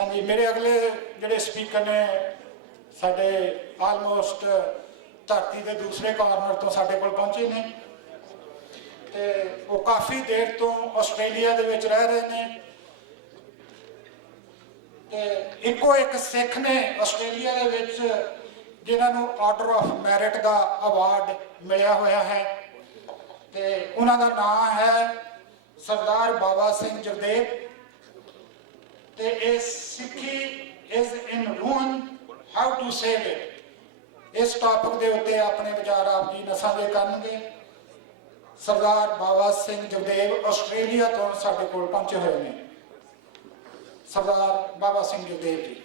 हाँ जी, मेरे अगले जोड़े स्पीकर ने साढ़े आलमोस्ट धरती के दूसरे कॉर्नर तो साढ़े कोल पहुँचे ने ते वो काफ़ी देर तो आस्ट्रेलिया दे विच रह रहे हैं ते इको एक सिख ने आस्ट्रेलिया दे विच जिन्होंने ऑर्डर ऑफ मैरिट का अवार्ड मिलया होया है ते उन्हां दा नाम है सरदार बाबा सिंह जगदेव ते Sikhi is in ruin how to save it इस टॉपिक के उत्ते अपने विचार आप जी साझे करनगे। सरदार बाबा सिंह जगदेव आस्ट्रेलिया तो साडे कोल पहुंचे हुए हैं। सरदार बाबा सिंह जगदेव जी।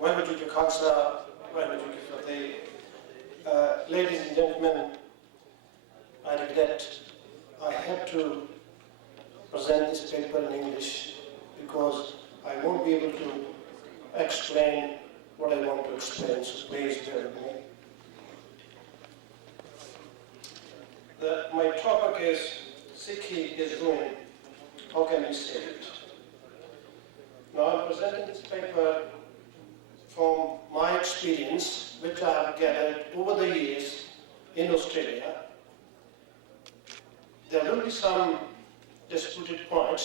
वाहिगुरू जी का खालसा वाहिगुरू जी की फतेह। Ladies and gentlemen, I regret I have to present this paper in English because I won't be able to explain what I want to explain, so please bear with me. My topic is Sikhi is ruined. How can we save it? Now I'm presenting this paper from my experience, which I have gathered over the years in Australia. There will be some disputed points,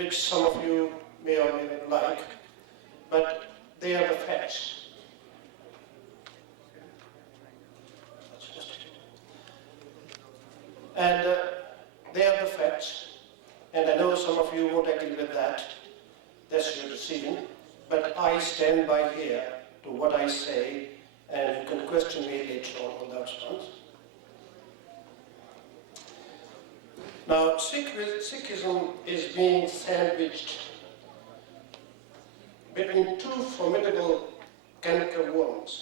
which some of you may or may not like, but they are the facts. And they are the facts, and I know some of you won't agree with that. That's your decision. But I stand by here to what I say, and you can question me later on that front. Now, Sikhism is being sandwiched between two formidable canker worms,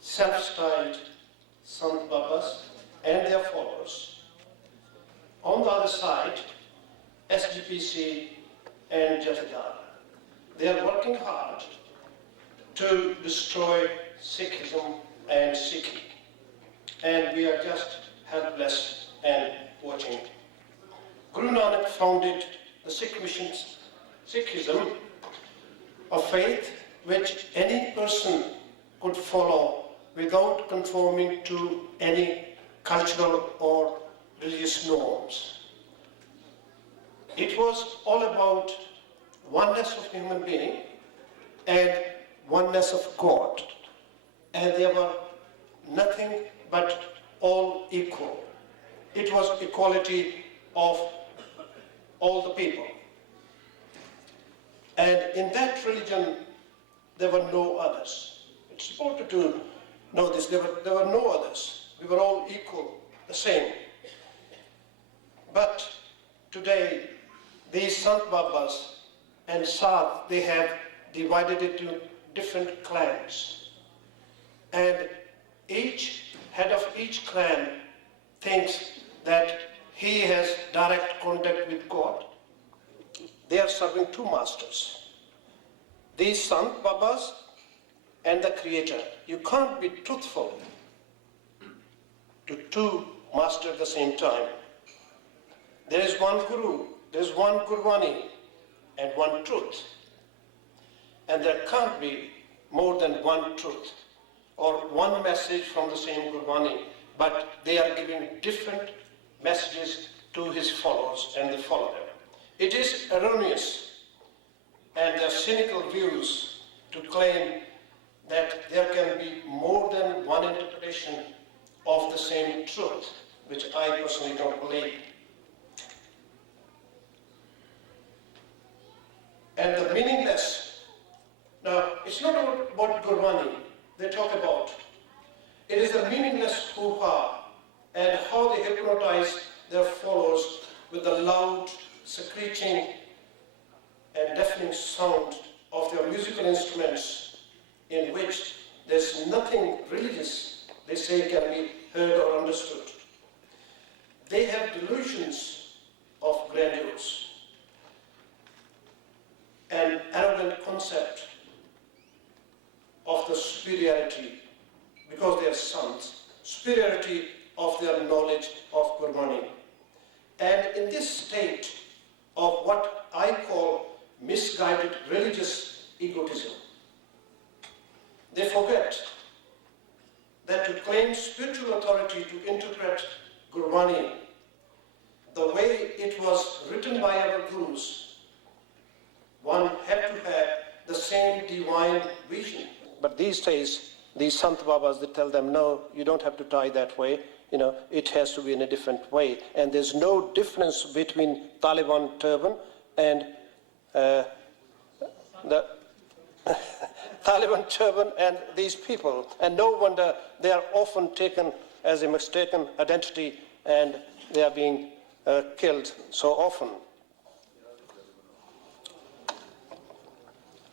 self-styled Sant Babas and their followers. On the other side, SGPC and Jathedar. They are working hard to destroy Sikhism and Sikhi, and we are just helpless and watching. Guru Nanak founded the Sikh missions, Sikhism, a faith which any person could follow without conforming to any cultural or religious norms. It was all about oneness of human being and oneness of God, and they were nothing but all equal. It was equality of all the people. And in that religion, there were no others. It's important to know this. There were no others. We were all equal, the same. But today, these Sant Babas and Saath, they have divided it into different clans. And each head of each clan thinks that he has direct contact with God. They are serving two masters. These Sant Babas and the Creator. You can't be truthful to two masters at the same time. There is one Guru, there is one Gurbani, and one truth. And there can't be more than one truth or one message from the same Gurbani, but they are giving different messages to his followers and they follow them. It is erroneous and there are cynical views to claim that there can be more than one interpretation of the same truth, which I personally don't believe. And the meaningless, now it's not about Gurbani they talk about. It is the meaningless hoo-ha and how they hypnotize their followers with the loud, screeching and deafening sound of their musical instruments in which there's nothing religious, they say, can be heard or understood. They have delusions of grandeur, an arrogant concept of the superiority, because they are sons, superiority of their knowledge of Gurbani. And in this state of what I call misguided religious egotism, they forget that to claim spiritual authority to interpret Gurbani the way it was written by our gurus, one had to have the same divine vision. But these days, these Sant Babas, they tell them, no, you don't have to tie that way. It has to be in a different way. And there's no difference between Taliban turban and the Taliban turban and these people. And no wonder they are often taken as a mistaken identity and they are being killed so often.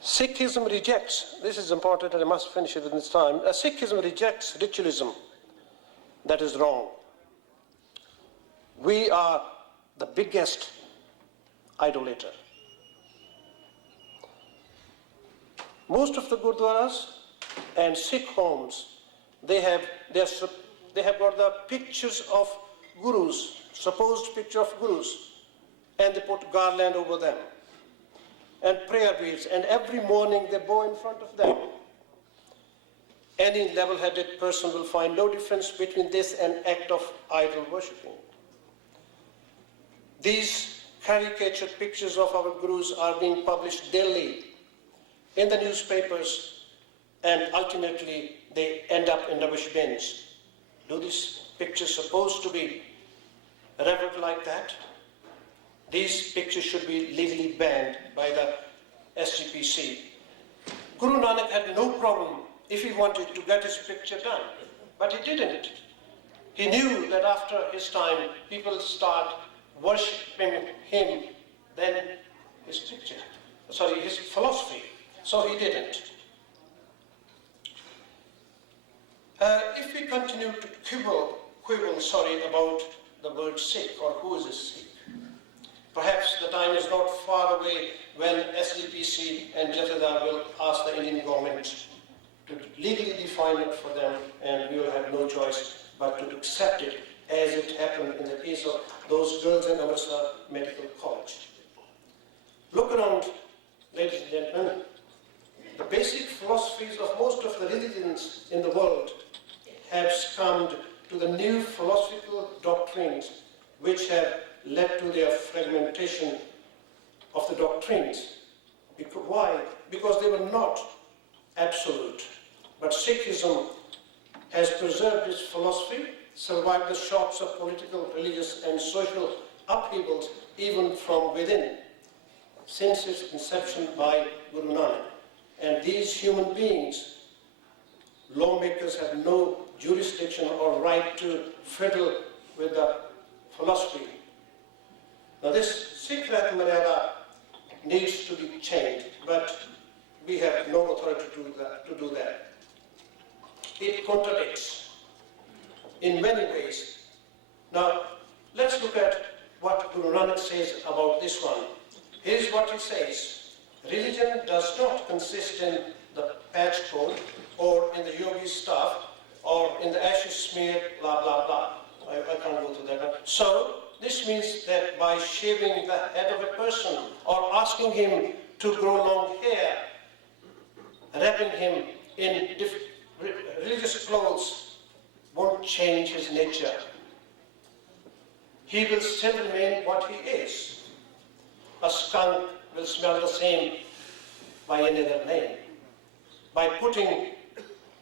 Sikhism rejects, this is important and I must finish it within this time, Sikhism rejects ritualism. That is wrong. We are the biggest idolater. Most of the gurdwaras and Sikh homes, they have got the pictures of gurus, supposed picture of gurus, and they put garland over them and prayer beads, and every morning they bow in front of them. Any level-headed person will find no difference between this and act of idol worshipping. These caricatured pictures of our gurus are being published daily in the newspapers, and ultimately they end up in rubbish bins. Do these pictures supposed to be revered like that? These pictures should be legally banned by the SGPC. Guru Nanak had no problem if he wanted to get his picture done, but he didn't. He knew that after his time, people start worshipping him, then his philosophy. So he didn't. If we continue to quibble about the word Sikh or who is a Sikh, perhaps the time is not far away when SGPC and Jathedar will ask the Indian government to legally define it for them, and we will have no choice but to accept it as it happened in the case of those girls in Amritsar Medical College. Look around, ladies and gentlemen. The basic philosophies of most of the religions in the world have succumbed to the new philosophical doctrines which have led to their fragmentation of the doctrines. Why? Because they were not absolute. But Sikhism has preserved its philosophy, survived the shocks of political, religious and social upheavals even from within, since its inception by Guru Nanak. And these human beings, lawmakers, have no jurisdiction or right to fiddle with the philosophy. Now this Sikh Rat Maryada needs to be changed, but we have no authority to do that. It contradicts in many ways. Now let's look at what Guru Nanak says about this one. Here's what he says. Religion does not consist in the patch coat or in the yogi's staff or in the ashes smear, blah, blah, blah. I can't go through that. So this means that by shaving the head of a person or asking him to grow long hair, wrapping him in religious clothes won't change his nature. He will still remain what he is. A skunk will smell the same by another name. By putting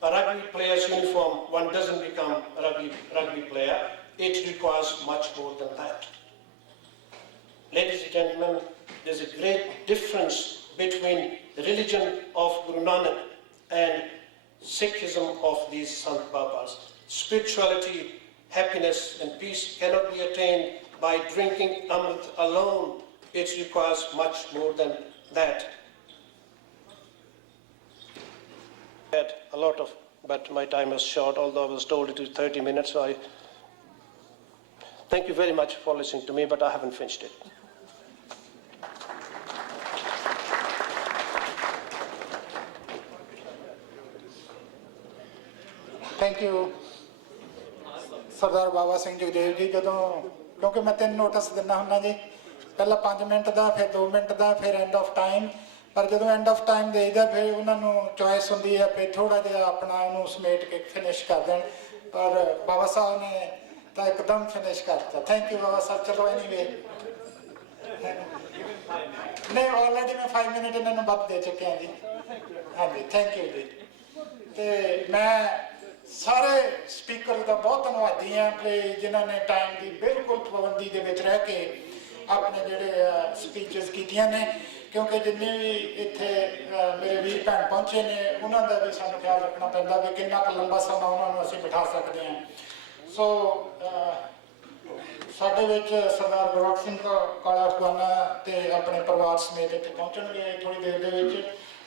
a rugby player's uniform, one doesn't become a rugby player. It requires much more than that. Ladies and gentlemen, there's a great difference between the religion of Guru Nanak and Sikhism of these Sant Babas. Spirituality, happiness and peace cannot be attained by drinking Amrit alone. It requires much more than that. I had a lot of, but my time is short, although I was told it is 30 minutes, so I thank you very much for listening to me, but I haven't finished it. Thank you, Sardar Baba Singh Jagdev ji. ਜਦੋਂ क्योंकि मैं 3 notice दिना हुन्ना जी, पहला 5 minute का, फिर 2 minute का, फिर एंड ऑफ टाइम। पर जो एंड ऑफ टाइम देईदा फिर उन्होंने चॉइस होंगी है फिर थोड़ा जिहा अपना उन्होंने समेट के फिनिश कर दें, पर बाबा साहब ने तो एकदम फिनिश करता। थैंक यू बाबा साहब। चलो एनीवे नहीं, ऑलरेडी मैं 5 मिनट इन्होंने वध दे चुके हैं जी। हाँ जी, थैंक यू जी। तो मैं सारे स्पीकर का बहुत धन्यवादी हाँ कि जिन्होंने टाइम की बिल्कुल पाबंदी के विच रह के अपने जोड़े स्पीचेस कीतियां ने, क्योंकि जिन्ने भी इत्थे मेरे वीर भैन पहुंचे ने उन्होंने भी सानू ख्याल रखना पैंदा भी कितना क लंबा समा उन्होंने असीं बिठा सकते हैं। सो साडे विच सरदार गुरबख्श सिंह काला अफगाना ते अपने परिवार समेत इत्थे पहुंचणगे थोड़ी देर दे विच।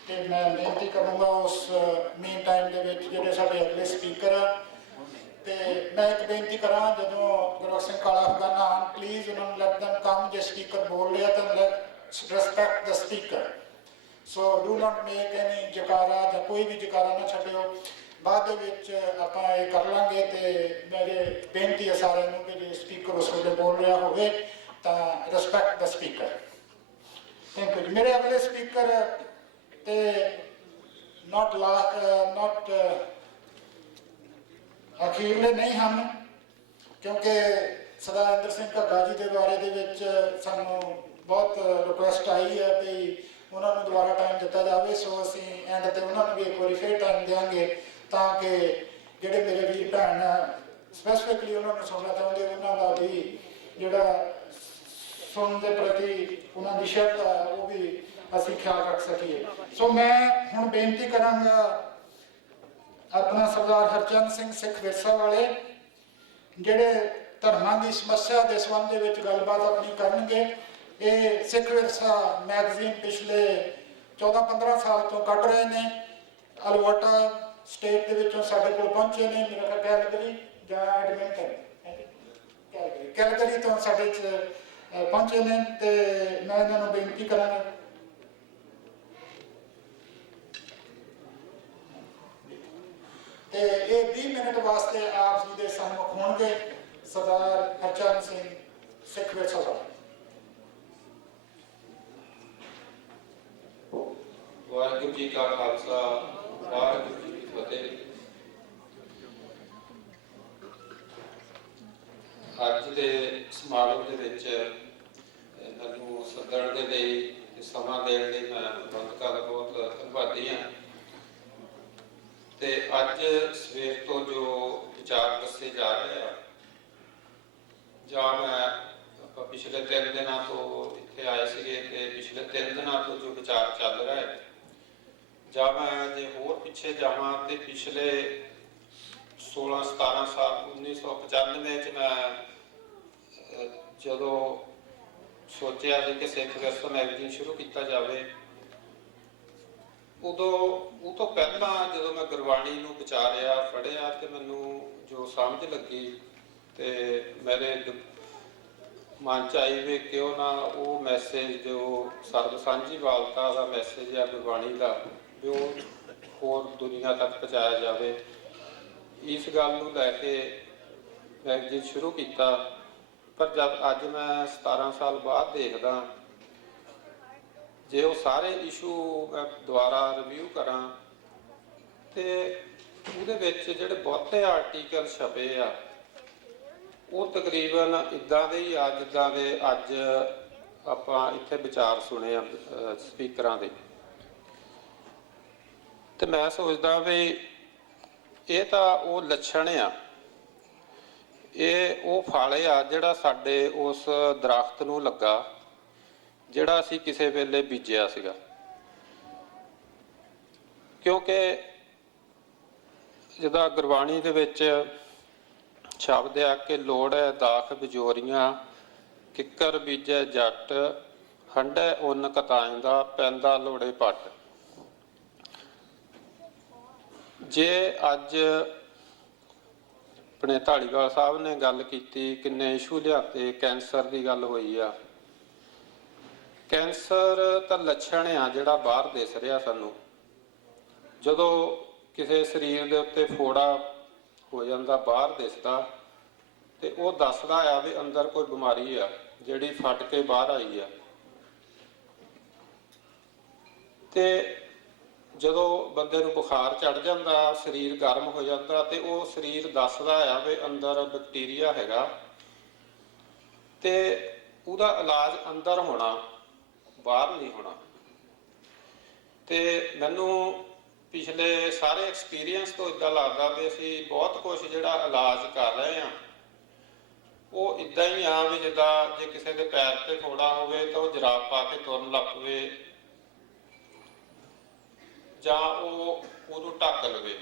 ते मैं बेनती करूँगा उस मेन टाइम दे विच जिहड़े साडे अगले स्पीकर आ, ते मैं एक बेनती करा जो गुरबख्श सिंह काला अफगाना आन प्लीज़ उन्होंने लैट देम कम। जो स्पीकर बोल रहा तो respect the speaker. So do not make any jaikara या कोई भी जकारा ना छड्डियो। बाद आपां ये कर लांगे। तो मेरे बेनती है सारे कि जो स्पीकर उस वेले बोल रहा हो तो respect the speaker. Thank you ji. मेरे अगले स्पीकर ते नॉट अखीरले नहीं हम, क्योंकि सरदार इंद्र सिंह घग्गा जी के बारे के सानू बहुत रिक्वेस्ट आई है भी उन्होंने दोबारा टाइम दिता जाए। सो असी एंड ते उन्होंने भी एक बार फिर टाइम देंगे ताकि जोड़े मेरे वीर भैन स्पैसीफिकली उन्होंने सुनना चाहते उन्होंने भी जोड़ा सुन के प्रति उन्होंने श्रद्धा है वो भी असी ख्याल रख सकीए। सो मैं हुण बेनती करांगा अपना सरदार हरचंद सिंह सिख विरसा वाले ਜਿਹੜੇ ਧਰਮਾਂ ਦੀ ਸਮੱਸਿਆ ਦੇ ਸੰਬੰਧ ਦੇ ਵਿੱਚ ਗੱਲਬਾਤ ਆਪਣੀ ਕਰਨਗੇ। ਇਹ ਸਿੱਖ ਵਿਰਸਾ ਮੈਗਜ਼ੀਨ ਪਿਛਲੇ 14-15 ਸਾਲ ਤੋਂ ਕੱਢ ਰਹੇ ਨੇ। ਅਲਬਰਟਾ ਸਟੇਟ ਦੇ ਵਿੱਚੋਂ ਸਾਡੇ ਕੋਲ ਪਹੁੰਚੇ ਨੇ, ਮੇਰਾ ਖਿਆਲ ਕੈਲਗਰੀ ਜਾਂ ਐਡਮਿੰਟਨ ਕੈਲਗਰੀ ਤੋਂ ਸਾਡੇ 'ਚ ਪਹੁੰਚੇ ਨੇ। ਤੇ ਮੈਂ ਇਹਨਾਂ ਨੂੰ ਬੇਨਤੀ ਕਰਾਂਗਾ ਤੇ ਇਹ 20 ਮਿੰਟ ਵਾਸਤੇ ਆਪ ਜੀ ਦੇ ਸਾਹਮਣੇ ਹੋਣਗੇ ਸਰਦਾਰ ਹਰਚੰਦ ਸਿੰਘ ਸਿੱਖ ਵਿਰਸਾ ਵਾਲੇ। ਵਾਹਿਗੁਰੂ ਜੀ ਕਾ ਖਾਲਸਾ, ਵਾਹਿਗੁਰੂ ਜੀ ਕੀ ਫਤਿਹ। ਅੱਜ ਦੇ ਸਮਾਗਮ ਦੇ ਵਿੱਚ ਮੈਨੂੰ ਸੱਦਣ ਦੇ ਲਈ ਸਮਾਂ ਦੇਣ ਲਈ ਮੈਂ ਪ੍ਰਬੰਧਕਾਂ ਦਾ ਬਹੁਤ ਧੰਨਵਾਦੀ ਹਾਂ। ਤੇ ਅੱਜ ਸਵੇਰ ਤੋਂ ਜੋ ਵਿਚਾਰ ਦੱਸੇ ਜਾ ਰਹੇ ਆ, ਜਾਂ ਮੈਂ ਆਪਾਂ ਪਿਛਲੇ 3 ਦਿਨਾਂ ਤੋਂ ਇੱਥੇ ਆਏ ਸੀਗੇ ਤੇ ਪਿਛਲੇ 3 ਦਿਨਾਂ ਤੋਂ ਜੋ ਵਿਚਾਰ ਚੱਲ ਰਿਹਾ ਹੈ, ਜਾਂ ਮੈਂ ਜੇ ਹੋਰ ਪਿੱਛੇ ਜਾਵਾਂ ਤੇ ਪਿਛਲੇ 16-17 ਸਾਲ 1995 ਚ ਮੈਂ ਜਦੋਂ ਸੋਚਿਆ ਸੀ ਕਿ ਸਿੱਖ ਵਿਰਸਾ ਮੈਗਜ਼ੀਨ ਸ਼ੁਰੂ ਕੀਤਾ ਜਾਵੇ, ਉਹ ਤੋਂ ਪਹਿਲਾਂ ਜਦੋਂ ਮੈਂ ਗੁਰਬਾਣੀ ਨੂੰ ਵਿਚਾਰਿਆ ਪੜ੍ਹਿਆ ਤੇ ਮੈਨੂੰ ਜੋ ਸਮਝ ਲੱਗੀ ਤੇ ਮੇਰੇ ਮਨ 'ਚ ਆਈ ਵੀ ਕਿਉਂ ਨਾ ਉਹ ਮੈਸੇਜ ਜੋ ਸਰਬ ਸਾਂਝੀਵਾਲਤਾ ਦਾ ਮੈਸੇਜ ਆ ਗੁਰਬਾਣੀ ਦਾ, ਵੀ ਉਹ ਹੋਰ ਦੁਨੀਆ ਤੱਕ ਪਹੁੰਚਾਇਆ ਜਾਵੇ। ਇਸ ਗੱਲ ਨੂੰ ਲੈ ਕੇ ਮੈਗਜ਼ੀਨ ਸ਼ੁਰੂ ਕੀਤਾ। ਪਰ ਜਦ ਅੱਜ ਮੈਂ 17 ਸਾਲ ਬਾਅਦ ਦੇਖਦਾ, ਜੇ ਉਹ ਸਾਰੇ ਇਸ਼ੂ ਮੈਂ ਦੁਬਾਰਾ ਰਿਵਿਊ ਕਰਾਂ ਤੇ ਉਹਦੇ ਵਿੱਚ ਜਿਹੜੇ ਬਹੁਤੇ ਆਰਟੀਕਲ ਛਪੇ ਆ ਉਹ ਤਕਰੀਬਨ ਇੱਦਾਂ ਦੇ ਹੀ ਆ ਜਿੱਦਾਂ ਦੇ ਅੱਜ ਆਪਾਂ ਇੱਥੇ ਵਿਚਾਰ ਸੁਣੇ ਆ ਸਪੀਕਰਾਂ ਦੇ। ਤੇ ਮੈਂ ਸੋਚਦਾ ਵੀ ਇਹ ਤਾਂ ਉਹ ਲੱਛਣ ਆ, ਇਹ ਉਹ ਫਲ ਆ ਜਿਹੜਾ ਸਾਡੇ ਉਸ ਦਰਖਤ ਨੂੰ ਲੱਗਾ ਜਿਹੜਾ ਅਸੀਂ ਕਿਸੇ ਵੇਲੇ ਬੀਜਿਆ ਸੀਗਾ। ਕਿਉਂਕਿ ਜਿੱਦਾਂ ਗੁਰਬਾਣੀ ਦੇ ਵਿੱਚ ਸ਼ਬਦ ਆ ਕਿ ਲੋੜ ਹੈ ਦਾਖ ਬਿਜੋਰੀਆਂ, ਕਿੱਕਰ ਬੀਜੈ ਜੱਟ, ਹੰਢੈ ਉੱਨ ਕਤਾਇਂਦਾ, ਪੈਂਦਾ ਲੋੜੇ ਪੱਟ। ਜੇ ਅੱਜ ਆਪਣੇ ਢਾਲੀਵਾਲ ਸਾਹਿਬ ਨੇ ਗੱਲ ਕੀਤੀ, ਕਿੰਨੇ ਇਸ਼ੂ ਲਿਆਤੇ, ਕੈਂਸਰ ਦੀ ਗੱਲ ਹੋਈ ਆ। ਕੈਂਸਰ ਤਾਂ ਲੱਛਣ ਆ ਜਿਹੜਾ ਬਾਹਰ ਦਿਸ ਰਿਹਾ ਸਾਨੂੰ। ਜਦੋਂ ਕਿਸੇ ਸਰੀਰ ਦੇ ਉੱਤੇ ਫੋੜਾ ਹੋ ਜਾਂਦਾ ਬਾਹਰ ਦਿਸਦਾ, ਤੇ ਉਹ ਦੱਸਦਾ ਆ ਵੀ ਅੰਦਰ ਕੋਈ ਬਿਮਾਰੀ ਆ ਜਿਹੜੀ ਫਟ ਕੇ ਬਾਹਰ ਆਈ ਆ। ਤੇ ਜਦੋਂ ਬੰਦੇ ਨੂੰ ਬੁਖਾਰ ਚੜ ਜਾਂਦਾ, ਸਰੀਰ ਗਰਮ ਹੋ ਜਾਂਦਾ, ਤੇ ਉਹ ਸਰੀਰ ਦੱਸਦਾ ਆ ਵੀ ਅੰਦਰ ਬੈਕਟੀਰੀਆ ਹੈਗਾ ਤੇ ਉਹਦਾ ਇਲਾਜ ਅੰਦਰ ਹੋਣਾ, ਬਾਹਰ ਨਹੀਂ ਹੋਣਾ। ਤੇ ਮੈਨੂੰ ਪਿਛਲੇ ਸਾਰੇ ਐਕਸਪੀਰੀਅੰਸ ਤੋਂ ਇੱਦਾਂ ਲੱਗਦਾ ਵੀ ਅਸੀਂ ਬਹੁਤ ਕੁਝ ਜਿਹੜਾ ਇਲਾਜ ਕਰ ਰਹੇ ਹਾਂ ਉਹ ਇੱਦਾਂ ਹੀ ਆ ਵੀ ਜਿੱਦਾਂ ਜੇ ਕਿਸੇ ਦੇ ਪੈਰ ਤੇ ਫੋੜਾ ਹੋਵੇ ਤਾਂ ਉਹ ਜਰਾਬ ਪਾ ਕੇ ਤੁਰਨ ਲੱਗ ਪਵੇ ਜਾਂ ਉਹ ਉਹਨੂੰ ਢੱਕ ਲਵੇ।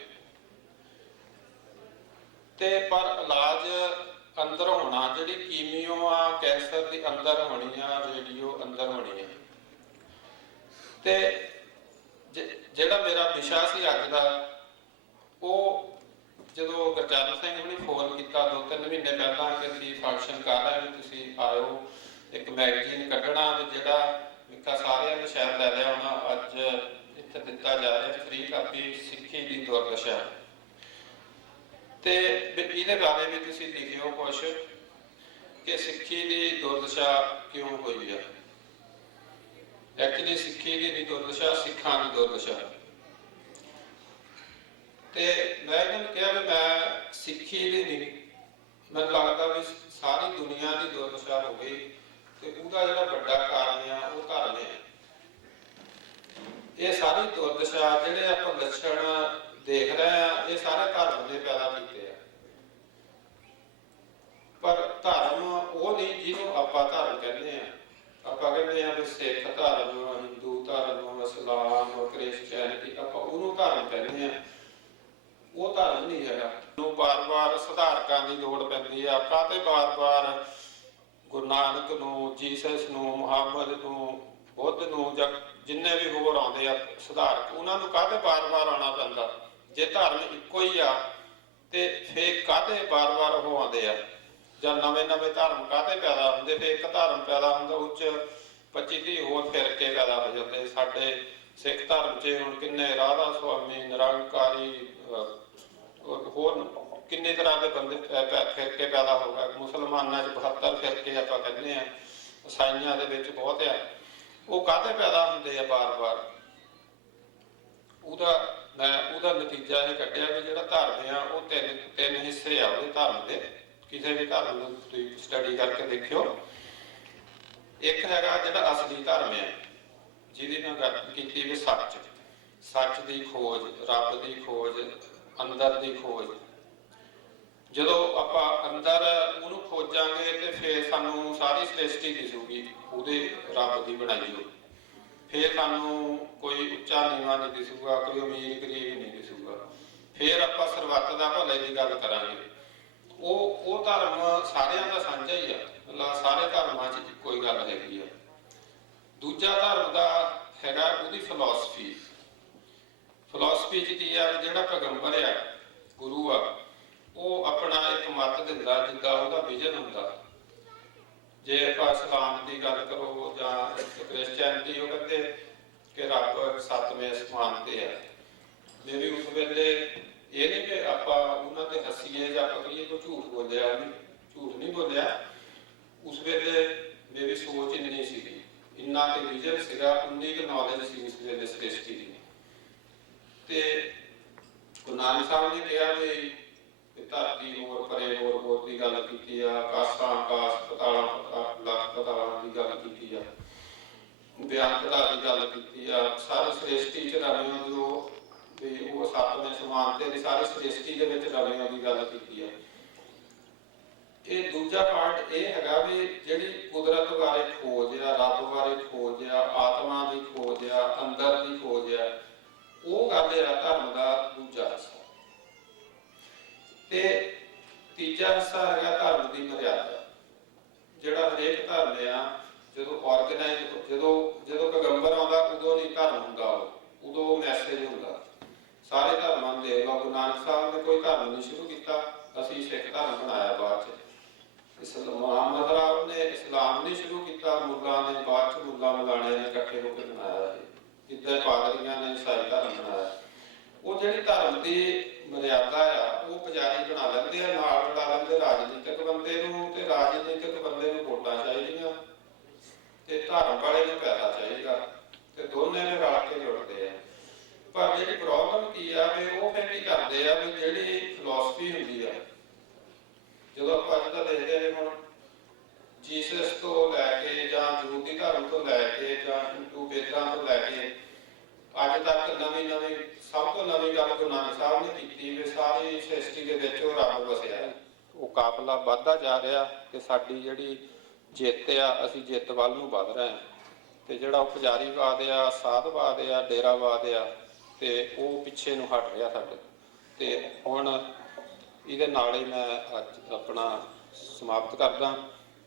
ਤੇ ਪਰ ਇਲਾਜ ਅੰਦਰ ਹੋਣਾ, ਜਿਹੜੀ ਕੀਮੀਓ ਆ ਕੈਂਸਰ ਦੀ ਅੰਦਰ ਹੋਣੀ ਆ, ਰੇਡੀਓ ਅੰਦਰ ਹੋਣੀ ਆ। ਤੇ ਜਿਹੜਾ ਮੇਰਾ ਵਿਸ਼ਾ ਸੀ ਅੱਜ ਦਾ, ਉਹ ਜਦੋਂ ਗੁਰਚਰਨ ਸਿੰਘ ਹੁਣੀ ਫੋਨ ਕੀਤਾ 2-3 ਮਹੀਨੇ ਪਹਿਲਾਂ ਕਿ ਅਸੀਂ ਫੰਕਸ਼ਨ ਕਰ ਰਹੇ ਹਾਂ, ਤੁਸੀਂ ਆਇਓ, ਇੱਕ ਮੈਗਜ਼ੀਨ ਕੱਢਣਾ ਵੀ ਜਿਹੜਾ ਮਿੱਕਾ ਸਾਰਿਆਂ ਨੇ ਸ਼ਾਇਦ ਲੈ ਲਿਆ ਹੋਣਾ, ਅੱਜ ਇੱਥੇ ਦਿੱਤਾ ਜਾ ਰਿਹਾ ਫ੍ਰੀ ਕਾਪੀ, ਸਿੱਖੀ ਦੀ ਦੁਰਦਸ਼ਾ। ਤੇ ਇਹਦੇ ਬਾਰੇ ਵੀ ਤੁਸੀਂ ਲਿਖਿਓ ਕੁਛ ਕਿ ਸਿੱਖੀ ਦੀ ਦੁਰਦਸ਼ਾ ਕਿਉਂ ਹੋਈ ਆ। ਐਕਚੁਅਲੀ ਸਿੱਖੀ ਦੀ ਦੁਰਦਸ਼ਾ ਸਿੱਖਾਂ ਦੀ ਦੁਰਦਸ਼ਾ। ਤੇ ਮੈਂ ਇਹਨਾਂ ਨੂੰ ਕਿਹਾ ਵੀ ਮੈਂ ਸਿੱਖੀ ਦੀ ਨਹੀਂ, ਮੈਨੂੰ ਲੱਗਦਾ ਵੀ ਸਾਰੀ ਦੁਨੀਆ ਦੀ ਦੁਰਦਸ਼ਾ ਹੋ ਗਈ ਤੇ ਉਹਦਾ ਜਿਹੜਾ ਵੱਡਾ ਕਾਰਨ ਆ ਉਹ ਧਰਮ ਹੈ। ਇਹ ਸਾਰੀ ਦੁਰਦਸ਼ਾ ਜਿਹੜੇ ਆਪਾਂ ਲੱਛਣ ਦੇਖ ਰਹੇ ਆ ਇਹ ਸਾਰੇ ਧਰਮ ਨੇ ਪੈਦਾ ਕੀਤੇ ਆ। ਪਰ ਧਰਮ ਉਹ ਨਹੀਂ ਜਿਹਨੂੰ ਆਪਾਂ ਧਰਮ ਕਹਿੰਦੇ ਆ। ਆਪਾਂ ਕਹਿੰਦੇ ਆ ਵੀ ਸਿੱਖ ਧਰਮ, ਹਿੰਦੂ ਧਰਮ, ਇਸਲਾਮ, ਕ੍ਰਿਸਚੈਨਿਟੀ, ਆਪਾਂ ਉਹਨੂੰ ਧਰਮ ਕਹਿੰਦੇ ਆ। ਉਹ ਧਰਮ ਨਹੀਂ ਹੈਗਾ। ਨੂੰ ਬਾਰ-ਬਾਰ ਸੁਧਾਰਕਾਂ ਦੀ ਲੋੜ ਪੈਂਦੀ ਆ। ਕਾਹਤੇ ਬਾਰ-ਬਾਰ ਗੁਰੂ ਨਾਨਕ ਨੂੰ, ਜੀਸਸ ਨੂੰ, ਮੁਹੰਮਦ ਨੂੰ, ਬੁੱਧ ਨੂੰ ਜਾਂ ਜਿੰਨੇ ਵੀ ਹੋਰ ਆਉਂਦੇ ਆ ਸੁਧਾਰਕ, ਉਹਨਾਂ ਨੂੰ ਕਾਹਤੇ ਬਾਰ-ਬਾਰ ਆਉਣਾ ਪੈਂਦਾ? ਜੇ ਧਰਮ ਇੱਕੋ ਹੀ ਆ ਤੇ ਫੇਰ ਕਾਹਤੇ ਬਾਰ-ਬਾਰ ਉਹ ਆਉਂਦੇ ਆ? ਜਾਂ ਨਵੇਂ-ਨਵੇਂ ਧਰਮ ਕਾਹਤੇ ਪੈਦਾ ਹੁੰਦੇ? ਫੇਰ ਇੱਕ ਧਰਮ ਪੈਦਾ ਹੁੰਦਾ, ਉਹ 'ਚ 25-30 ਹੋਰ ਫਿਰਕੇ ਪੈਦਾ ਹੋ ਜਾਂਦੇ। ਸਾਡੇ ਸਿੱਖ ਧਰਮ 'ਚ ਹੁਣ ਕਿੰਨੇ ਰਾਧਾ ਸੁਆਮੀ, ਨਿਰੰਕਾਰੀ, ਹੋਰ ਕਿੰਨੇ ਤਰ੍ਹਾਂ ਦੇ ਬੰਦੇ ਫਿਰਕੇ ਪੈਦਾ ਹੋ ਗਏ। ਮੁਸਲਮਾਨਾਂ 'ਚ 72 ਫਿਰਕੇ ਆਪਾਂ ਕਹਿੰਦੇ ਆ, ਈਸਾਈਆਂ ਦੇ ਵਿੱਚ ਬਹੁਤ ਆ। ਉਹ ਕਾਹਤੇ ਪੈਦਾ ਹੁੰਦੇ ਆ ਬਾਰ-ਬਾਰ? ਉਹਦਾ ਨਤੀਜਾ ਇਹ ਕੱਢਿਆ ਵੀ ਜਿਹੜਾ ਧਰਮ ਆ ਉਹ ਤਿੰਨ ਹਿੱਸੇ ਆ ਉਹਦੇ ਧਰਮ ਦੇ। ਕਿਸੇ ਵੀ ਧਰਮ ਨੂੰ ਤੁਸੀਂ ਸਟੱਡੀ ਕਰਕੇ ਦੇਖਿਓ। ਇੱਕ ਹੈਗਾ ਜਿਹੜਾ ਅਸਲੀ ਧਰਮ ਹੈ, ਜਿਹਦੀ ਮੈਂ ਗੱਲ ਕੀਤੀ ਵੀ ਸੱਚ ਦੀ ਖੋਜ, ਰੱਬ ਦੀ ਖੋਜ, ਅੰਦਰ ਦੀ ਖੋਜ। ਜਦੋਂ ਆਪਾਂ ਅੰਦਰ ਉਹਨੂੰ ਖੋਜਾਂਗੇ ਤੇ ਫਿਰ ਸਾਨੂੰ ਸਾਰੀ ਸ੍ਰਿਸ਼ਟੀ ਦਿਸੂਗੀ ਉਹਦੇ ਰੱਬ ਦੀ ਬਣਾਈ ਹੋਈ। ਫਿਰ ਸਾਨੂੰ ਕੋਈ ਉੱਚਾ ਨੀਵਾਂ ਨਹੀਂ ਦਿਸੂਗਾ, ਕੋਈ ਅਮੀਰ ਗਰੀਬ ਨਹੀਂ ਦਿਸੂਗਾ। ਫਿਰ ਆਪਾਂ ਸਰਬੱਤ ਦਾ ਭਲੇ ਦੀ ਗੱਲ ਕਰਾਂਗੇ। ਉਹ ਧਰਮ ਸਾਰਿਆਂ ਦਾ ਸਾਂਝਾ ਹੀ ਆ, ਮਤਲਬ ਸਾਰੇ ਧਰਮਾਂ 'ਚ ਇੱਕੋ ਹੀ ਗੱਲ ਹੈਗੀ ਆ। ਦੂਜਾ ਧਰਮ ਦਾ ਹੈਗਾ ਉਹਦੀ ਫਿਲਾਸਫੀ। ਫਿਲਾਸਫੀ 'ਚ ਕੀ ਆ? ਜਿਹੜਾ ਪੈਗੰਬਰ ਆ, ਗੁਰੂ ਆ, ਉਹ ਆਪਣਾ ਇੱਕ ਮੱਤ ਦਿੰਦਾ ਜਿੱਦਾਂ ਉਹਦਾ ਵਿਜ਼ਨ ਹੁੰਦਾ। ਜੇ ਆਪਾਂ ਇਸਲਾਮ ਦੀ ਗੱਲ ਕਰੋ ਜਾਂ ਕ੍ਰਿਸਚੈਨਿਟੀ, ਉਹ ਕਹਿੰਦੇ ਕਿ ਰੱਬ 7ਵੇਂ ਅਸਮਾਨ ਤੇ ਆ। ਮੇਰੀ ਉਸ ਵੇਲੇ ਇਹ ਨਹੀਂ ਕਿ ਆਪਾਂ ਉਹਨਾਂ ਤੇ ਹੱਸੀਏ ਜਾਂ ਆਪਾਂ ਕਹੀਏ ਕੋਈ ਝੂਠ ਬੋਲਿਆ, ਝੂਠ ਨਹੀਂ ਬੋਲਿਆ। ਉਸ ਵੇਲੇ ਮੇਰੀ ਸੋਚ ਇੰਨੀ ਸੀਗੀ, ਇੰਨਾ ਕਿ ਵਿਜ਼ਨ ਸੀਗਾ, ਉਨੀ ਕੁ ਨੌਲੇਜ ਸੀ ਉਸ ਵੇਲੇ ਸ੍ਰਿਸ਼ਟੀ ਦੀ। ਤੇ ਗੁਰੂ ਨਾਨਕ ਸਾਹਿਬ ਨੇ ਕਿਹਾ ਵੀ ਧਰਤੀ ਹੋਰ ਪਰੇ ਹੋਰ ਦੀ ਗੱਲ ਕੀਤੀ ਆ, ਆਕਾਸ਼ਾਂ ਆਕਾਸ਼, ਪਤਾਲਾਂ ਲੱਖ ਪਤਾਲਾਂ ਦੀ ਗੱਲ ਕੀਤੀ ਆ, ਬਿਆੰਤਤਾ ਦੀ ਗੱਲ ਕੀਤੀ ਆ। ਸਾਰੀ ਸ੍ਰਿਸ਼ਟੀ 'ਚ ਰਲਿਆਂ ਦੀ ਉਹ 7ਵੇਂ ਅਸਮਾਨ ਤੇ ਸਾਰੀ ਸ੍ਰਿਸ਼ਟੀ ਦੇ ਵਿੱਚ ਰਲਿਆਂ ਦੀ ਗੱਲ ਕੀਤੀ ਆ। ਇਹ ਦੂਜਾ ਪਾਰਟ ਇਹ ਹੈਗਾ ਵੀ ਜਿਹੜੀ ਕੁਦਰਤ ਬਾਰੇ ਖੋਜ ਆ, ਰੱਬ ਬਾਰੇ ਖੋਜ ਆ, ਆਤਮਾ ਦੀ ਖੋਜ ਆ, ਅੰਦਰ ਦੀ ਖੋਜ ਆ, ਉਹ ਗੱਲ ਆ ਧਰਮ ਦਾ ਦੂਜਾ ਹਿੱਸਾ। ਤੇ ਤੀਜਾ ਹਿੱਸਾ ਹੈਗਾ ਧਰਮ ਦੀ ਮਰਿਆਦਾ। ਜਿਹੜਾ ਹਰੇਕ ਧਰਮ ਆ ਜਦੋਂ ਆਰਗੇਨਾਈਜ਼, ਜਦੋਂ ਪੈਗੰਬਰ ਆਉਂਦਾ ਉਦੋਂ ਨਹੀਂ ਧਰਮ ਹੁੰਦਾ, ਉਦੋਂ ਮੈਸੇਜ ਹੁੰਦਾ। ਸਾਰੇ ਧਰਮਾਂ ਨੂੰ ਦੇਖ ਲਓ। ਗੁਰੂ ਨਾਨਕ ਸਾਹਿਬ ਨੇ ਕੋਈ ਧਰਮ ਨਹੀਂ ਸ਼ੁਰੂ ਕੀਤਾ, ਅਸੀਂ ਸਿੱਖ ਧਰਮ ਬਣਾਇਆ ਬਾਅਦ 'ਚ। ਮੁਹੰਮਦ ਰਾਓ ਨੇ ਇਸਲਾਮ ਨਹੀਂ ਸ਼ੁਰੂ ਕੀਤਾ, ਮੁੱਲਾ ਨੇ ਬਾਅਦ 'ਚ ਮੁੱਲਾ ਮਲਾਣੇ ਨੇ ਇਕੱਠੇ ਹੋ ਕੇ ਬਣਾਇਆ। ਇੱਦਾਂ ਪਾਦਰੀਆਂ ਨੇ ਈਸਾਈ ਧਰਮ ਬਣਾਇਆ। ਉਹ ਜਿਹੜੀ ਧਰਮ ਦੀ ਮਰਿਆਦਾ ਆ ਉਹ ਪੁਜਾਰੀ ਬਣਾ ਲੈਂਦੇ ਆ, ਨਾਲ ਬਣਾ ਲੈਂਦੇ ਰਾਜਨੀਤਿਕ ਬੰਦੇ ਨੂੰ, ਤੇ ਰਾਜਨੀਤਿਕ ਬੰਦੇ ਨੂੰ ਵੋਟਾਂ ਚਾਹੀਦੀਆਂ ਤੇ ਧਰਮ ਵਾਲੇ ਨੂੰ ਪੈਸਾ ਚਾਹੀਦਾ, ਤੇ ਦੋਨੇ ਨੇ ਰਲ ਕੇ ਜੁੜਦੇ ਆ। ਪਰ ਜਿਹੜੀ ਪ੍ਰੋਬਲਮ ਕੀ ਆ ਵੀ ਉਹ ਫਿਰ ਕੀ ਕਰਦੇ ਆ ਵੀ ਜਿਹੜੀ ਫਿਲਾਸਫੀ ਹੁੰਦੀ ਆ, ਜਦੋਂ ਆਪਾਂ ਅੱਜ ਦਾ ਦੇਖਦੇ ਨੇ ਹੁਣ ਜੀਸਸ ਤੋਂ ਲੈ ਕੇ ਜਾਂ ਯਹੂਦੀ ਧਰਮ ਤੋਂ ਲੈ ਕੇ ਜਾਂ ਹਿੰਦੂ ਵੇਦਾਂ ਤੋਂ ਲੈ ਕੇ ਅੱਜ ਤੱਕ ਨਵੀਂ ਸਭ ਤੋਂ ਨਵੀਂ ਗੱਲ ਗੁਰੂ ਨਾਨਕ ਸਾਹਿਬ ਨੇ ਕੀਤੀ ਵੀ ਸਾਰੀ ਸ੍ਰਿਸ਼ਟੀ ਦੇ ਵਿੱਚ ਉਹ ਰੱਬ ਵਸਿਆ। ਉਹ ਕਾਫਲਾ ਵੱਧਦਾ ਜਾ ਰਿਹਾ ਤੇ ਸਾਡੀ ਜਿਹੜੀ ਜਿੱਤ ਆ, ਅਸੀਂ ਜਿੱਤ ਵੱਲ ਨੂੰ ਵੱਧ ਰਹੇ ਹਾਂ। ਤੇ ਜਿਹੜਾ ਉਹ ਪੁਜਾਰੀਵਾਦ ਆ, ਸਾਧਵਾਦ ਆ, ਡੇਰਾਵਾਦ ਆ, ਤੇ ਉਹ ਪਿੱਛੇ ਨੂੰ ਹਟ ਰਿਹਾ ਸਾਡੇ। ਤੇ ਹੁਣ ਇਹਦੇ ਨਾਲ ਹੀ ਮੈਂ ਅੱਜ ਆਪਣਾ ਸਮਾਪਤ ਕਰਦਾ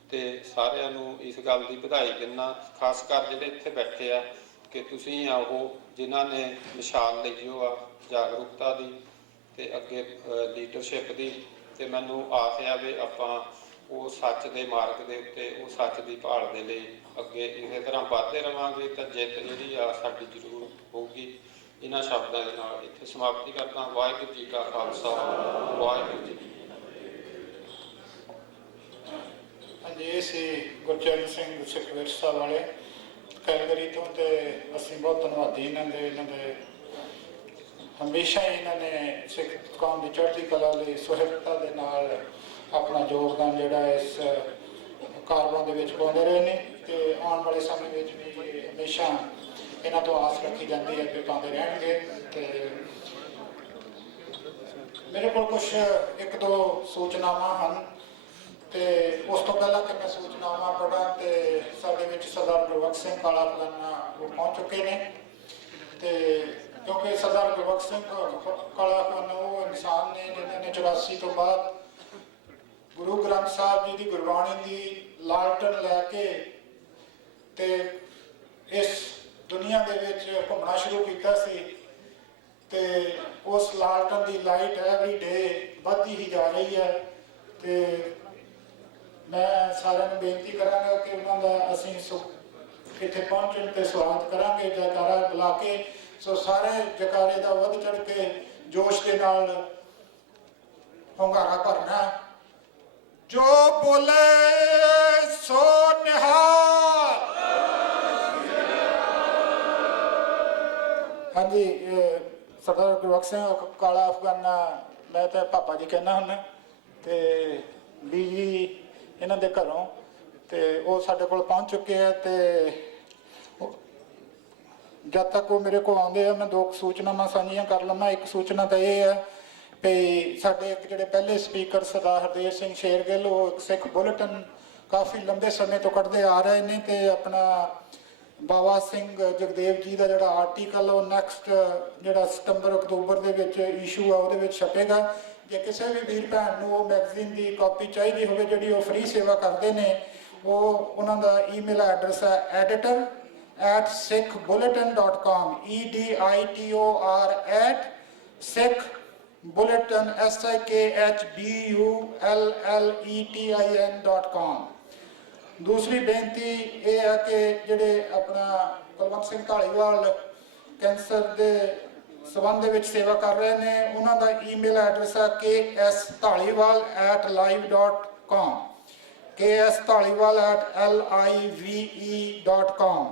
ਤੇ ਸਾਰਿਆਂ ਨੂੰ ਇਸ ਗੱਲ ਦੀ ਵਧਾਈ ਦਿੰਦਾ, ਖਾਸ ਕਰ ਜਿਹੜੇ ਇੱਥੇ ਬੈਠੇ ਆ ਕਿ ਤੁਸੀਂ ਆ ਉਹ ਜਿਨ੍ਹਾਂ ਨੇ ਮਿਸਾਲ ਲਈ ਉਹ ਆ ਜਾਗਰੂਕਤਾ ਦੀ ਤੇ ਅੱਗੇ ਲੀਡਰਸ਼ਿਪ ਦੀ। ਤੇ ਮੈਨੂੰ ਆਸ ਆ ਵੀ ਆਪਾਂ ਉਹ ਸੱਚ ਦੇ ਮਾਰਗ ਦੇ ਉੱਤੇ, ਉਹ ਸੱਚ ਦੀ ਭਾਲ ਦੇ ਲਈ ਅੱਗੇ ਇਸੇ ਤਰ੍ਹਾਂ ਵੱਧਦੇ ਰਵਾਂਗੇ ਤਾਂ ਜਿੱਤ ਜਿਹੜੀ ਆ ਸਾਡੀ ਜ਼ਰੂਰ ਹੋਊਗੀ। ਇਹਨਾਂ ਸ਼ਬਦਾਂ ਦੇ ਨਾਲ ਇੱਥੇ ਸਮਾਪਤੀ ਕਰਦਾ। ਵਾਹਿਗੁਰੂ ਜੀ ਕਾ ਖਾਲਸਾ, ਵਾਹਿਗੁਰੂ ਜੀ ਕੀ ਫਤਿਹ। ਹਾਂਜੀ, ਇਹ ਸੀ ਗੁਰਚਰਨ ਸਿੰਘ ਸਿੱਖ ਵਿਰਸਾ ਵਾਲੇ ਕੈਲਗਰੀ ਤੋਂ, ਤੇ ਅਸੀਂ ਬਹੁਤ ਧੰਨਵਾਦੀ ਇਹਨਾਂ ਦੇ ਹਮੇਸ਼ਾ ਹੀ ਇਹਨਾਂ ਨੇ ਸਿੱਖ ਕੌਮ ਦੀ ਚੜ੍ਹਦੀ ਕਲਾ ਲਈ ਸੁਹਿਰਦਤਾ ਦੇ ਨਾਲ ਆਪਣਾ ਯੋਗਦਾਨ ਜਿਹੜਾ ਇਸ ਕਾਰਵਾਂ ਦੇ ਵਿੱਚ ਪਾਉਂਦੇ ਰਹੇ ਨੇ, ਤੇ ਆਉਣ ਵਾਲੇ ਸਮੇਂ ਵਿੱਚ ਵੀ ਹਮੇਸ਼ਾ ਇਹਨਾਂ ਤੋਂ ਆਸ ਰੱਖੀ ਜਾਂਦੀ ਹੈ ਕਿ ਪਾਉਂਦੇ ਰਹਿਣਗੇ। ਤੇ ਮੇਰੇ ਕੋਲ ਕੁਛ ਇੱਕ ਦੋ ਸੂਚਨਾਵਾਂ ਹਨ, ਤੇ ਉਸ ਤੋਂ ਪਹਿਲਾਂ ਕਿ ਮੈਂ ਸੂਚਨਾਵਾਂ ਪੜ੍ਹਾਂ ਤੇ ਸਾਡੇ ਵਿੱਚ ਸਰਦਾਰ ਗੁਰਬਖਸ਼ ਸਿੰਘ ਕਾਲਾ ਫਲਾਨਾ ਉਹ ਪਹੁੰਚ ਚੁੱਕੇ ਨੇ। ਤੇ ਕਿਉਂਕਿ ਸਰਦਾਰ ਗੁਰਬਖਸ਼ ਸਿੰਘ ਕਾਲਾ ਫਲਾਨਾ ਉਹ ਇਨਸਾਨ ਨੇ ਜਿਨ੍ਹਾਂ ਨੇ 84 ਤੋਂ ਬਾਅਦ ਗੁਰੂ ਗ੍ਰੰਥ ਸਾਹਿਬ ਜੀ ਦੀ ਗੁਰਬਾਣੀ ਦੀ ਲਾਲਟਨ ਲੈ ਕੇ ਤੇ ਇਸ ਦੁਨੀਆ ਦੇ ਵਿੱਚ ਘੁੰਮਣਾ ਸ਼ੁਰੂ ਕੀਤਾ ਸੀ। ਤੇ ਉਸ ਲਾਲਟਨ ਦੀ ਲਾਈਟ ਐਵਰੀ ਡੇ ਵੱਧਦੀ ਹੀ ਜਾ ਰਹੀ ਹੈ। ਤੇ ਮੈਂ ਸਾਰਿਆਂ ਨੂੰ ਬੇਨਤੀ ਕਰਾਂਗਾ ਕਿ ਉਹਨਾਂ ਦਾ ਅਸੀਂ ਇੱਥੇ ਪਹੁੰਚਣ ਤੇ ਸਵਾਗਤ ਕਰਾਂਗੇ ਜੈਕਾਰਾ ਬੁਲਾ ਕੇ। ਸੋ ਸਾਰੇ ਜੈਕਾਰੇ ਦਾ ਵੱਧ ਚੜ੍ਹ ਕੇ ਜੋਸ਼ ਦੇ ਨਾਲ ਹੁੰਗਾਰਾ ਭਰਨਾ। ਜੋ ਬੋਲੇ ਸੋ ਨਿਹਾਲ। ਹਾਂਜੀ, ਸਰਦਾਰ ਗੁਰਬਖਸ਼ ਸਿੰਘ ਕਾਲਾ ਅਫਗਾਨਾ ਮੈਂ ਤਾਂ ਪਾਪਾ ਜੀ ਕਹਿੰਦਾ ਹੁੰਦਾ, ਤੇ ਬੀਜੀ ਇਹਨਾਂ ਦੇ ਘਰੋਂ, ਤੇ ਉਹ ਸਾਡੇ ਕੋਲ ਪਹੁੰਚ ਚੁੱਕੇ ਆ। ਤੇ ਜਦ ਤੱਕ ਉਹ ਮੇਰੇ ਕੋਲ ਆਉਂਦੇ ਆ ਮੈਂ ਦੋ ਸੂਚਨਾਵਾਂ ਸਾਂਝੀਆਂ ਕਰ ਲਵਾਂ। ਇੱਕ ਸੂਚਨਾ ਤਾਂ ਇਹ ਹੈ ਵੀ ਸਾਡੇ ਇੱਕ ਜਿਹੜੇ ਪਹਿਲੇ ਸਪੀਕਰ ਸਰਦਾਰ ਹਰਦੇਵ ਸਿੰਘ ਸ਼ੇਰਗਿੱਲ, ਉਹ ਇੱਕ ਸਿੱਖ ਬੁਲੇਟਿਨ ਕਾਫੀ ਲੰਬੇ ਸਮੇਂ ਤੋਂ ਕੱਢਦੇ ਆ ਰਹੇ ਨੇ, ਤੇ ਆਪਣਾ ਬਾਬਾ ਸਿੰਘ ਜਗਦੇਵ ਜੀ ਦਾ ਜਿਹੜਾ ਆਰਟੀਕਲ ਉਹ ਨੈਕਸਟ ਜਿਹੜਾ ਸਤੰਬਰ ਅਕਤੂਬਰ ਦੇ ਵਿੱਚ ਇਸ਼ੂ ਆ ਉਹਦੇ ਵਿੱਚ ਛਪੇਗਾ। ਜੇ ਕਿਸੇ ਵੀ ਵੀਰ ਭੈਣ ਨੂੰ ਉਹ ਮੈਗਜ਼ੀਨ ਦੀ ਕਾਪੀ ਚਾਹੀਦੀ ਹੋਵੇ ਜਿਹੜੀ ਉਹ ਫ੍ਰੀ ਸੇਵਾ ਕਰਦੇ ਨੇ, ਉਹ ਉਹਨਾਂ ਦਾ ਈਮੇਲ ਐਡਰੈਸ ਹੈ editor@sikhbulletin.com editor@sikhbulletin sikhbulletin.com। ਦੂਸਰੀ ਬੇਨਤੀ ਇਹ ਹੈ ਕਿ ਜਿਹੜੇ ਆਪਣਾ ਕੁਲਵੰਤ ਸਿੰਘ ਢਾਲੀਵਾਲ ਕੈਂਸਰ ਦੇ ਸਬੰਧ ਦੇ ਵਿੱਚ ਸੇਵਾ ਕਰ ਰਹੇ ਨੇ, ਉਹਨਾਂ ਦਾ ਈਮੇਲ ਐਡਰੈਸ ਹੈ ksthaliwal@live.com ksthaliwal@live.com।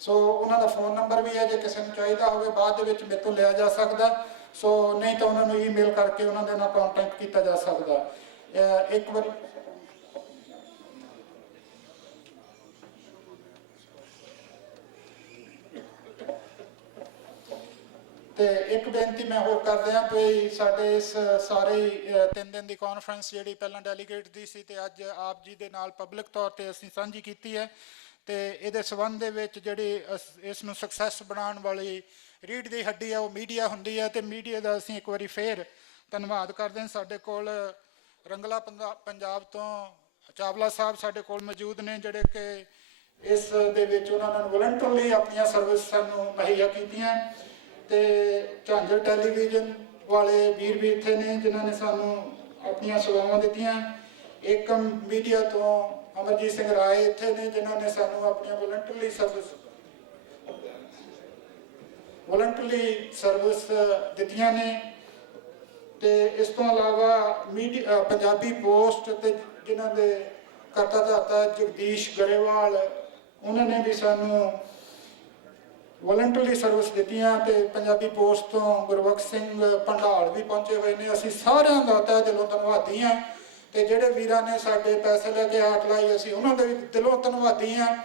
ਸੋ ਉਹਨਾਂ ਦਾ ਫੋਨ ਨੰਬਰ ਵੀ ਹੈ, ਜੇ ਕਿਸੇ ਨੂੰ ਚਾਹੀਦਾ ਹੋਵੇ ਬਾਅਦ ਦੇ ਵਿੱਚ ਮੇਰੇ ਤੋਂ ਲਿਆ ਜਾ ਸਕਦਾ। ਸੋ ਨਹੀਂ ਤਾਂ ਉਹਨਾਂ ਨੂੰ ਈਮੇਲ ਕਰਕੇ ਉਹਨਾਂ ਦੇ ਨਾਲ ਕੰਟੈਕਟ ਕੀਤਾ ਜਾ ਸਕਦਾ। ਇੱਕ ਵਾਰੀ ਤੇ ਇੱਕ ਬੇਨਤੀ ਮੈਂ ਹੋਰ ਕਰਦੇ ਹਾਂ ਵੀ ਸਾਡੇ ਇਸ ਸਾਰੇ 3 ਦਿਨ ਦੀ ਕਾਨਫਰੰਸ ਜਿਹੜੀ ਪਹਿਲਾਂ ਡੈਲੀਗੇਟ ਦੀ ਸੀ ਤੇ ਅੱਜ ਆਪ ਜੀ ਦੇ ਨਾਲ ਪਬਲਿਕ ਤੌਰ ਤੇ ਅਸੀਂ ਸਾਂਝੀ ਕੀਤੀ ਹੈ। ਤੇ ਇਹਦੇ ਸੰਬੰਧ ਦੇ ਵਿੱਚ ਜਿਹੜੀ ਇਸ ਨੂੰ ਸਕਸੈਸ ਬਣਾਉਣ ਵਾਲੀ ਰੀੜ੍ਹ ਦੀ ਹੱਡੀ ਹੈ ਉਹ ਮੀਡੀਆ ਹੁੰਦੀ ਹੈ, ਤੇ ਮੀਡੀਆ ਦਾ ਅਸੀਂ ਇੱਕ ਵਾਰੀ ਫੇਰ ਧੰਨਵਾਦ ਕਰਦੇ ਹਾਂ। ਸਾਡੇ ਕੋਲ ਰੰਗਲਾ ਪੰਜਾਬ ਤੋਂ ਚਾਵਲਾ ਸਾਹਿਬ ਸਾਡੇ ਕੋਲ ਮੌਜੂਦ ਨੇ, ਜਿਹੜੇ ਕਿ ਇਸ ਦੇ ਵਿੱਚ ਉਹਨਾਂ ਨੇ ਵਲੰਟਰਲੀ ਆਪਣੀਆਂ ਸਰਵਿਸ ਸਾਨੂੰ ਮੁਹੱਈਆ ਕੀਤੀਆਂ। ਤੇ ਝਾਂਜਰ ਟੈਲੀਵਿਜ਼ਨ ਵਾਲੇ ਵੀਰ ਵੀ ਇੱਥੇ ਨੇ ਜਿਨ੍ਹਾਂ ਨੇ ਸਾਨੂੰ ਆਪਣੀਆਂ ਸੇਵਾਵਾਂ ਦਿੱਤੀਆਂ। ਏਕਮ ਮੀਡੀਆ ਤੋਂ ਅਮਰਜੀਤ ਸਿੰਘ ਰਾਏ ਇੱਥੇ ਨੇ ਜਿਨ੍ਹਾਂ ਨੇ ਸਾਨੂੰ ਆਪਣੀਆਂ ਵਲੰਟਰਲੀ ਵੋਲੰਟਰੀ ਸਰਵਿਸ ਦਿੱਤੀਆਂ ਨੇ। ਤੇ ਇਸ ਤੋਂ ਇਲਾਵਾ ਮੀਡੀਆ ਪੰਜਾਬੀ ਪੋਸਟ ਤੇ ਜਿਨ੍ਹਾਂ ਦੇ ਕਰਤਾ ਧਰਤਾ ਜਗਦੀਸ਼ ਗਰੇਵਾਲ, ਉਹਨਾਂ ਨੇ ਵੀ ਸਾਨੂੰ ਵੋਲੰਟਰੀ ਸਰਵਿਸ ਦਿੱਤੀਆਂ। ਤੇ ਪੰਜਾਬੀ ਪੋਸਟ ਤੋਂ ਗੁਰਬਖਸ਼ ਸਿੰਘ ਭੰਡਾਲ ਵੀ ਪਹੁੰਚੇ ਹੋਏ ਨੇ। ਅਸੀਂ ਸਾਰਿਆਂ ਦਾ ਤਹਿ ਦਿਲੋਂ ਧੰਨਵਾਦੀ ਹਾਂ। ਤੇ ਜਿਹੜੇ ਵੀਰਾਂ ਨੇ ਸਾਡੇ ਪੈਸੇ ਲੈ ਕੇ ਹਾਕ ਲਾਈ, ਅਸੀਂ ਉਹਨਾਂ ਦੇ ਵੀ ਦਿਲੋਂ ਧੰਨਵਾਦੀ ਹਾਂ।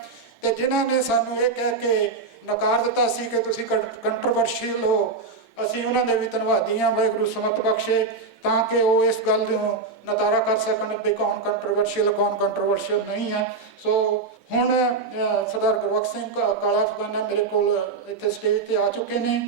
ਤੇ ਜਿਨ੍ਹਾਂ ਨੇ ਸਾਨੂੰ ਇਹ ਕਹਿ ਕੇ ਨਕਾਰ ਦਿੱਤਾ ਸੀ ਕਿ ਤੁਸੀਂ ਕੰਟਰੋਵਰਸ਼ੀਅਲ ਹੋ, ਅਸੀਂ ਉਹਨਾਂ ਦੇ ਵੀ ਧੰਨਵਾਦੀ ਹਾਂ। ਵਾਹਿਗੁਰੂ ਸਮਤ ਬਖਸ਼ੇ ਤਾਂ ਕਿ ਉਹ ਇਸ ਗੱਲ ਨੂੰ ਨਤਾਰਾ ਕਰ ਸਕਣ ਵੀ ਕੌਣ ਕੰਟਰੋਵਰਸ਼ੀਅਲ ਨਹੀਂ ਹੈ। ਸੋ ਹੁਣ ਸਰਦਾਰ ਗੁਰਬਖਸ਼ ਸਿੰਘ ਕਾਲਾ ਅਫਗਾਨਾ ਮੇਰੇ ਕੋਲ ਇੱਥੇ ਸਟੇਜ ਤੇ ਆ ਚੁੱਕੇ ਨੇ।